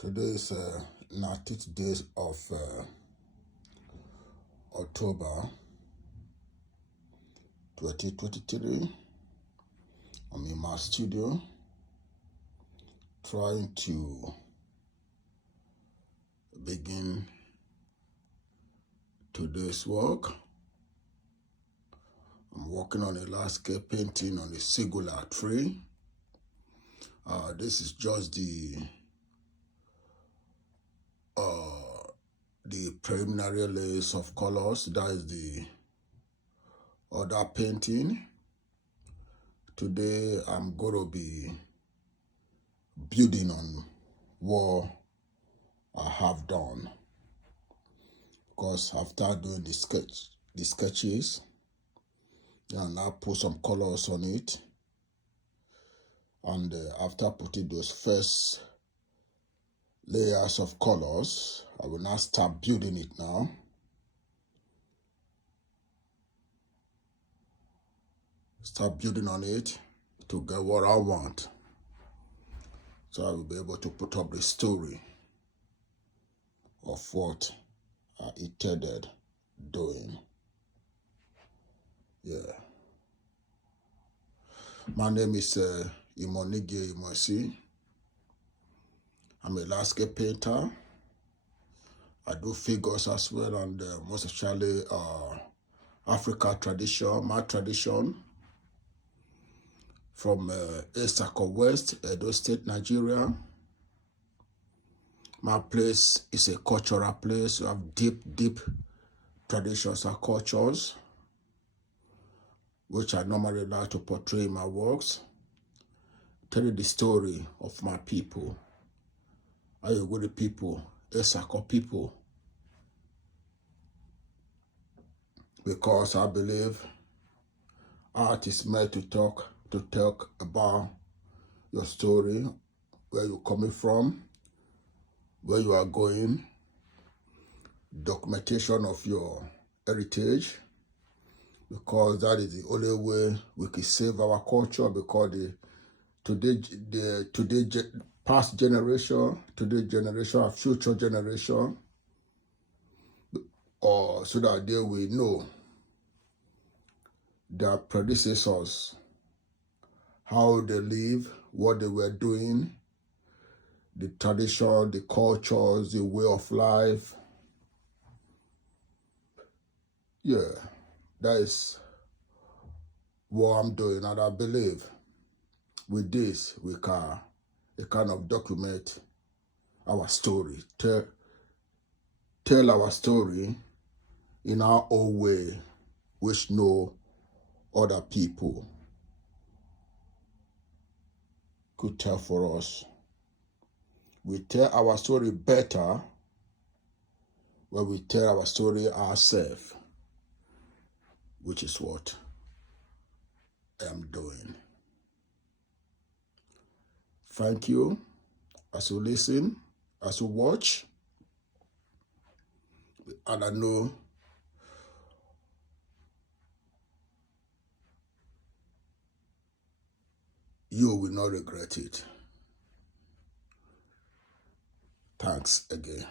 Today is 19th day of October 2023. I'm in my studio trying to begin today's work. I'm working on a landscape painting on a singular tree. This is just the preliminary layers of colors. That is the other painting. Today I'm going to be building on what I have done, because after doing the sketches, then I put some colors on it, and after putting those first layers of colors, I will now start building it now. Start building on it to get what I want, so I will be able to put up the story of what I intended doing. Yeah. My name is Imonige Imosi. I'm a landscape painter. I do figures as well, and most especially Africa tradition, my tradition, from Esako West, Edo State, Nigeria. My place is a cultural place. We have deep traditions and cultures, which I normally like to portray in my works, telling the story of my people, Ayoguri people, Esako people, because I believe art is meant to talk about your story, where you're coming from, where you are going, documentation of your heritage, because that is the only way we can save our culture, because past generation, today generation, and future generation, or so that they will know their predecessors, how they live, what they were doing, the tradition, the cultures, the way of life. Yeah, that is what I'm doing, and I believe with this we can kind of document our story, tell our story in our own way, which no other people could tell for us. We tell our story better when we tell our story ourselves, which is what I'm doing. Thank you as you listen, as you watch, and I know you will not regret it. Thanks again.